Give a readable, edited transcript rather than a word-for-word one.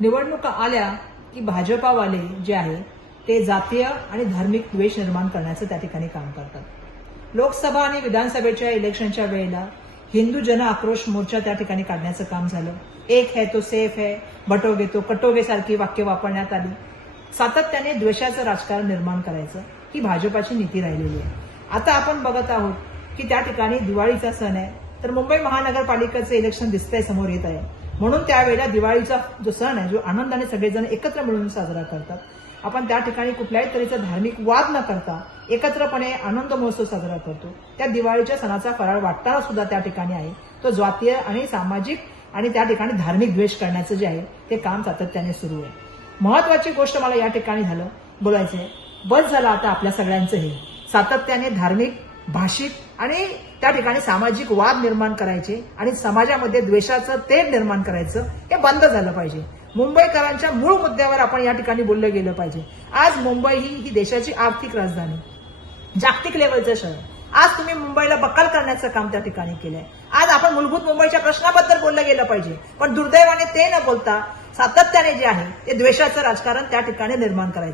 निवडणुका आल्या की भाजपावाले जे आहे ते जातीय आणि धार्मिक द्वेष निर्माण करण्याचं त्या ठिकाणी काम करतात। लोकसभा आणि विधानसभेच्या इलेक्शनच्या वेळेला हिंदू जन आक्रोश मोर्चा त्या ठिकाणी काढण्याचं काम झालं। एक है तो सेफ है, बटोगे तो कटोगे सारखी वाक्य वापरण्यात आली। सातत्याने द्वेषाचं राजकारण निर्माण करायचं ही भाजपाची नीती राहिलेली आहे। आता आपण बघत आहोत की त्या ठिकाणी दिवाळीचा सण आहे, तर मुंबई महानगरपालिकेचं इलेक्शन दिसतंय समोर येत आहे, म्हणून त्यावेळेला दिवाळीचा जो सण आहे जो आनंदाने सगळेजण एकत्र मिळून साजरा करतात, आपण त्या ठिकाणी कुठल्याही तऱ्हेचा धार्मिक वाद न करता एकत्रपणे आनंद महोत्सव साजरा करतो। त्या दिवाळीच्या सणाचा फराळ वाटताना सुद्धा त्या ठिकाणी आहे तो जातीय आणि सामाजिक आणि त्या ठिकाणी धार्मिक द्वेष करण्याचं जे आहे ते काम सातत्याने सुरू आहे। महत्वाची गोष्ट मला या ठिकाणी बोलायचं आहे, बस झालं आता आपल्या सगळ्यांचं हे सातत्याने धार्मिक, भाषिक आणि त्या ठिकाणी सामाजिक वाद निर्माण करायचे आणि समाजामध्ये द्वेषाचं तेढ निर्माण करायचं हे बंद झालं पाहिजे। मुंबईकरांच्या मूळ मुद्द्यावर आपण या ठिकाणी बोललं गेलं पाहिजे। आज मुंबई ही देशाची आर्थिक राजधानी, जागतिक लेवलचं शहर, आज तुम्ही मुंबईला बक्कल करण्याचं काम त्या ठिकाणी केलंय। आज आपण मूलभूत मुंबईच्या प्रश्नाबद्दल बोललं गेलं पाहिजे, पण दुर्दैवाने ते न बोलता सातत्याने जे आहे ते द्वेषाचं राजकारण त्या ठिकाणी निर्माण करायचं।